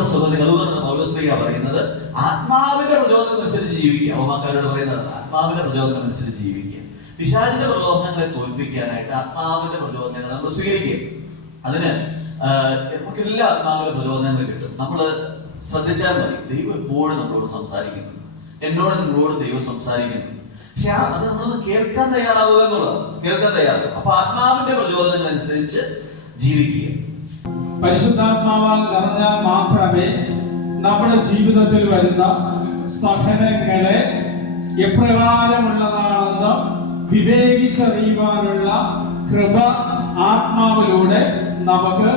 പ്രിയമുള്ള സഹോദരങ്ങൾ, അതുകൊണ്ടാണ് പൗലോസ്ലീഹ പറയുന്നത് ആത്മാവിന്റെ പ്രചോദനം അനുസരിച്ച് ജീവിക്കുക. റോമാക്കാരോട് പറയുന്നത് ആത്മാവിന്റെ പ്രചോദനം അനുസരിച്ച് ജീവിക്കുക. പിശാചിന്റെ പ്രലോഭനങ്ങളെ തോൽപ്പിക്കാനായിട്ട് ആത്മാവിന്റെ പ്രചോദനങ്ങൾ നമ്മൾ സ്വീകരിക്കുക. അതിന് നമുക്കെല്ലാം ആത്മാവിന്റെ പ്രചോദനങ്ങൾ കിട്ടും. നമ്മൾ ശ്രദ്ധിച്ചാൽ മതി, ദൈവം എപ്പോഴും നമ്മളോട് സംസാരിക്കുന്നു. എന്നോട് നിങ്ങളോട് ദൈവം സംസാരിക്കുന്നു. പക്ഷെ അത് നമ്മളൊന്ന് കേൾക്കാൻ തയ്യാറാവുക എന്നുള്ളതാണ്. കേൾക്കാൻ തയ്യാറാവുക. അപ്പൊ ആത്മാവിന്റെ പ്രചോദനങ്ങൾ അനുസരിച്ച് ജീവിക്കുക. പരിശുദ്ധാത്മാവാൽ നിറഞ്ഞാൽ മാത്രമേ നമ്മുടെ ജീവിതത്തിൽ വരുന്ന സഹനങ്ങളെ എപ്രകാരമുള്ളതാണെന്ന് വിവേകിച്ചറിയുവാനുള്ള കൃപ ആത്മാവിലൂടെ നമുക്ക്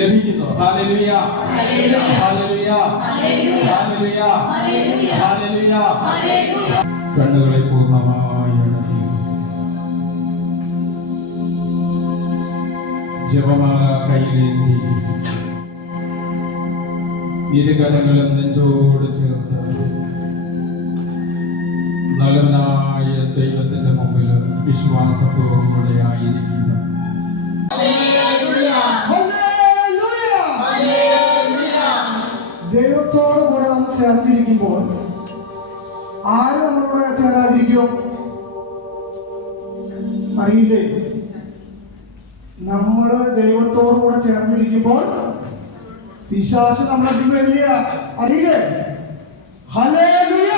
ലഭിക്കുന്നു. Hallelujah, hallelujah, hallelujah, hallelujah. കണ്ണുകളെ പൂർണ്ണമായി അടയ്ക്കുക. ജപമാല കയ്യിലേന്തി ഇരുകരങ്ങളും നെഞ്ചോട് ചേർത്ത് നല്ലവനായ ദൈവത്തിന്റെ മുമ്പിൽ വിശ്വാസത്തോടെ ആയിരിക്കുക. ദൈവത്തോട് കൂടെ നമ്മൾ ചേർന്നിരിക്കുമ്പോൾ ആര് നമ്മളോട് ചേരാതിരിക്കും? അറിയില്ലേ? നമ്മള് ദൈവത്തോടു കൂടെ ചേർന്നിരിക്കുമ്പോൾ പിശാച് നമ്മളെ വലിയ അറിയില്ലേ? ഹല്ലേലൂയ,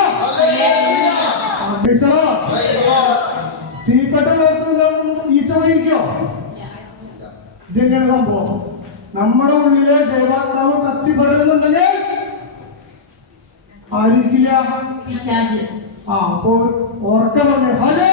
തീക്കട്ട ഈച്ച പോയിരിക്കോ? ഇതെങ്ങനെ സംഭവം? നമ്മുടെ ഉള്ളിലെ ദൈവാത്മാവ് കത്തിപ്പെടുന്നുണ്ടെങ്കിൽ ആയിരിക്കില്ല. അപ്പോ ഉറക്കം വന്നേ ഹല്ലേലൂയ.